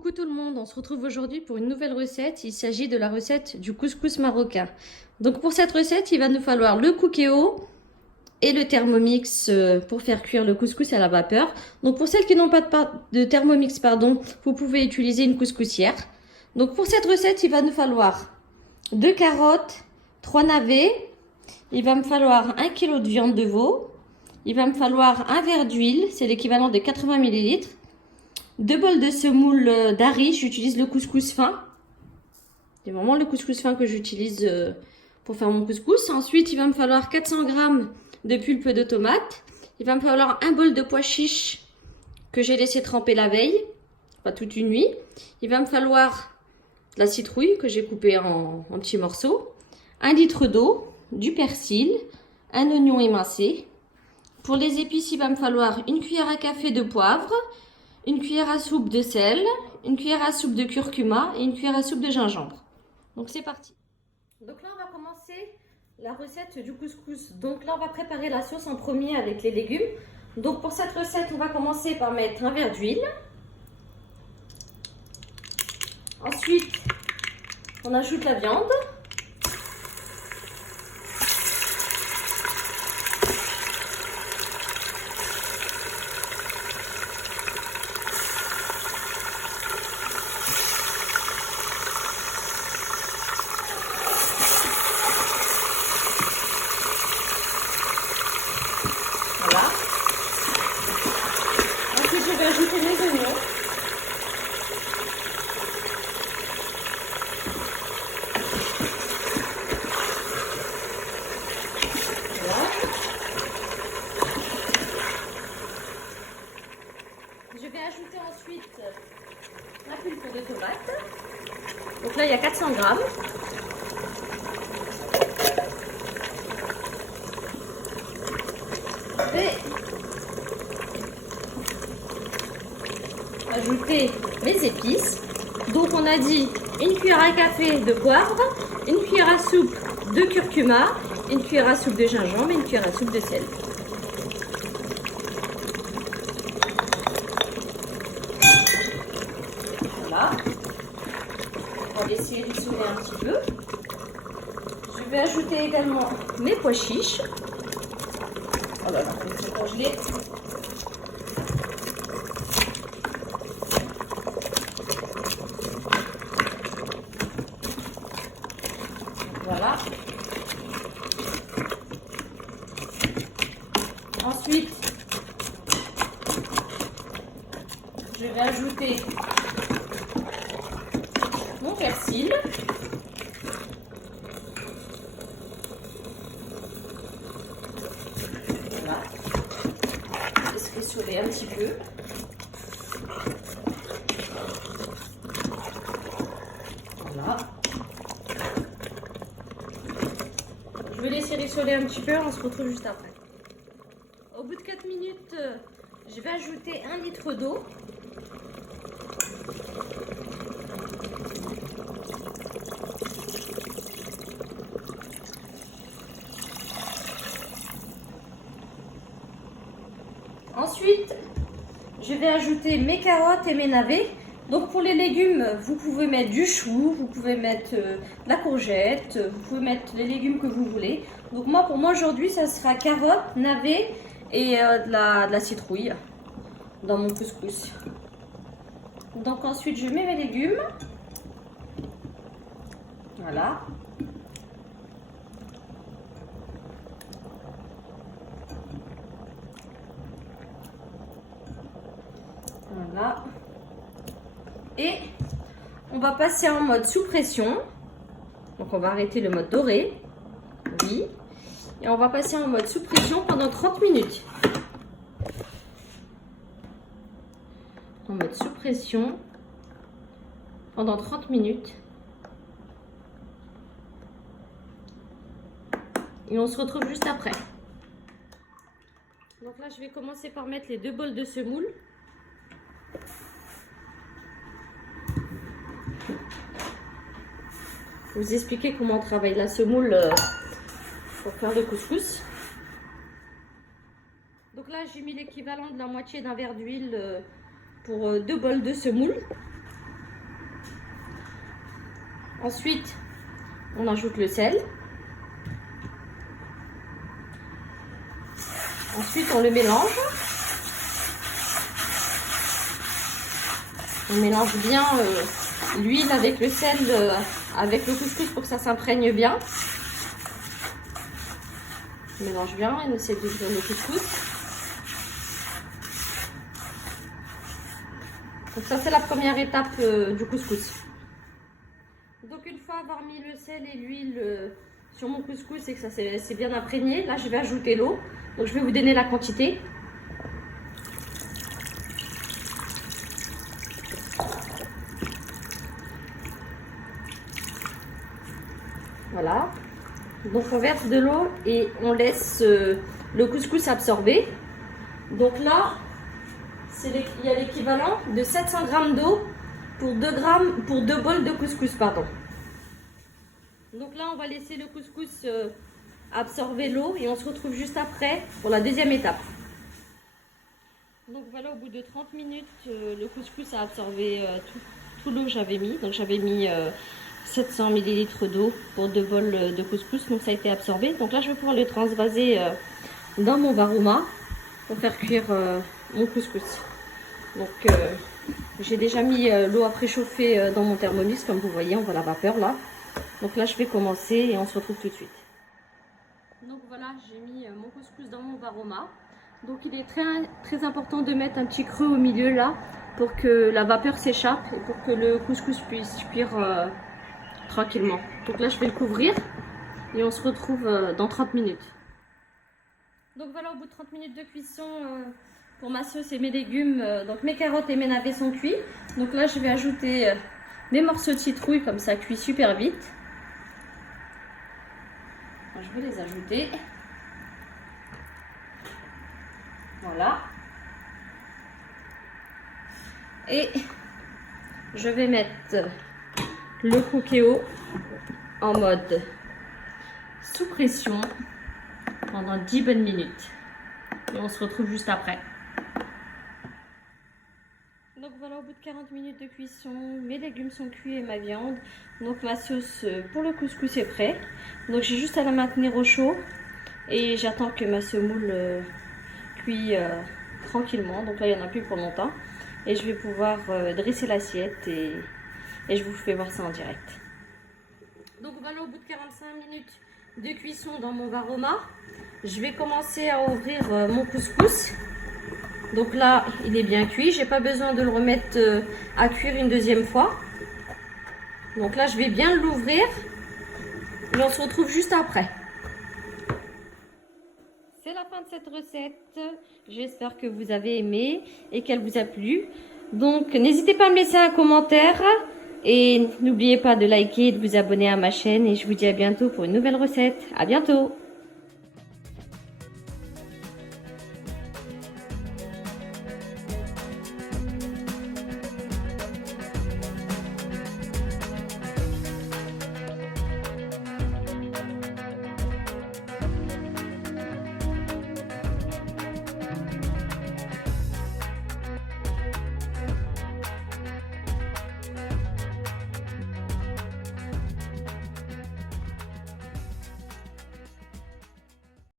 Coucou tout le monde, on se retrouve aujourd'hui pour une nouvelle recette. Il s'agit de la recette du couscous marocain. Donc pour cette recette, il va nous falloir le Cookéo et le Thermomix pour faire cuire le couscous à la vapeur. Donc pour celles qui n'ont pas de Thermomix, vous pouvez utiliser une couscoussière. Donc pour cette recette, il va nous falloir 2 carottes, 3 navets, il va me falloir 1 kg de viande de veau, il va me falloir un verre d'huile, c'est l'équivalent de 80 ml. 2 bols de semoule d'Ari, j'utilise le couscous fin. C'est vraiment le couscous fin que j'utilise pour faire mon couscous. Ensuite, il va me falloir 400 g de pulpe de tomate. Il va me falloir un bol de pois chiches que j'ai laissé tremper la veille, pas toute une nuit. Il va me falloir de la citrouille que j'ai coupée en petits morceaux. 1 litre d'eau, du persil, un oignon émincé. Pour les épices, il va me falloir une cuillère à café de poivre, une cuillère à soupe de sel, une cuillère à soupe de curcuma et une cuillère à soupe de gingembre. Donc c'est parti. Donc là on va commencer la recette du couscous. Donc là on va préparer la sauce en premier avec les légumes. Donc pour cette recette on va commencer par mettre un verre d'huile. Ensuite on ajoute la viande. Voilà. Ensuite, je vais ajouter les oignons. Voilà. Je vais ajouter ensuite la pulpe de tomate. Donc là, il y a 400 g. Je vais ajouter mes épices. Donc on a dit une cuillère à café de poivre, une cuillère à soupe de curcuma, une cuillère à soupe de gingembre et une cuillère à soupe de sel. Voilà. On va laisser rissoler un petit peu. Je vais ajouter également mes pois chiches. Oh là là, c'est congelé. Voilà. Ensuite, je vais ajouter mon persil. Voilà. Je laisse rissoler un petit peu. Voilà. Je vais laisser rissoler un petit peu, on se retrouve juste après. Au bout de 4 minutes, je vais ajouter 1 litre d'eau. Ensuite, je vais ajouter mes carottes et mes navets. Donc pour les légumes, vous pouvez mettre du chou, vous pouvez mettre de la courgette, vous pouvez mettre les légumes que vous voulez. Donc moi, pour moi aujourd'hui, ça sera carottes, navets et de la citrouille dans mon couscous. Donc ensuite, je mets mes légumes. Voilà. Voilà. Et on va passer en mode sous pression. Donc on va arrêter le mode doré. Oui. Et on va passer en mode sous pression pendant 30 minutes. En mode sous pression pendant 30 minutes. Et on se retrouve juste après. Donc là, je vais commencer par mettre les 2 bols de semoule. Je vais vous expliquer comment on travaille la semoule pour faire le couscous. Donc là, j'ai mis l'équivalent de la moitié d'un verre d'huile pour 2 bols de semoule. Ensuite, on ajoute le sel. Ensuite, on le mélange. On mélange bien l'huile avec le sel, avec le couscous pour que ça s'imprègne bien. On mélange bien et on essaie d'ouvrir le couscous. Donc ça, c'est la première étape du couscous. Donc une fois avoir mis le sel et l'huile sur mon couscous et que ça c'est bien imprégné, là je vais ajouter l'eau. Donc je vais vous donner la quantité. Voilà. Donc on verse de l'eau et on laisse le couscous absorber. Donc là, il y a l'équivalent de 700 g d'eau pour 2 bols de couscous, pardon. Donc là, on va laisser le couscous absorber l'eau et on se retrouve juste après pour la deuxième étape. Donc voilà, au bout de 30 minutes, le couscous a absorbé tout l'eau que j'avais mis. Donc j'avais mis 700 ml d'eau pour 2 bols de couscous, donc ça a été absorbé. Donc là, je vais pouvoir le transvaser dans mon varoma pour faire cuire mon couscous. Donc j'ai déjà mis l'eau à préchauffer dans mon thermomix, comme vous voyez, on voit la vapeur là. Donc là, je vais commencer et on se retrouve tout de suite. Donc voilà, j'ai mis mon couscous dans mon varoma. Donc il est très important de mettre un petit creux au milieu là pour que la vapeur s'échappe et pour que le couscous puisse cuire tranquillement. Donc là, je vais le couvrir et on se retrouve dans 30 minutes. Donc voilà, au bout de 30 minutes de cuisson pour ma sauce et mes légumes, donc mes carottes et mes navets sont cuits. Donc là, je vais ajouter des morceaux de citrouille, comme ça cuit super vite. Alors, je vais les ajouter. Voilà. Et je vais mettre le cookéo en mode sous pression pendant 10 bonnes minutes. Et on se retrouve juste après. Donc voilà, au bout de 40 minutes de cuisson, mes légumes sont cuits et ma viande. Donc ma sauce pour le couscous est prête. Donc j'ai juste à la maintenir au chaud. Et j'attends que ma semoule cuit tranquillement. Donc là, il n'y en a plus pour longtemps. Et je vais pouvoir dresser l'assiette et je vous fais voir ça en direct. Donc voilà, au bout de 45 minutes de cuisson dans mon varoma, je vais commencer à ouvrir mon couscous. Donc là, il est bien cuit. J'ai pas besoin de le remettre à cuire une deuxième fois. Donc là, je vais bien l'ouvrir. Et on se retrouve juste après. C'est la fin de cette recette. J'espère que vous avez aimé et qu'elle vous a plu. Donc, n'hésitez pas à me laisser un commentaire. Et n'oubliez pas de liker et de vous abonner à ma chaîne. Et je vous dis à bientôt pour une nouvelle recette. À bientôt!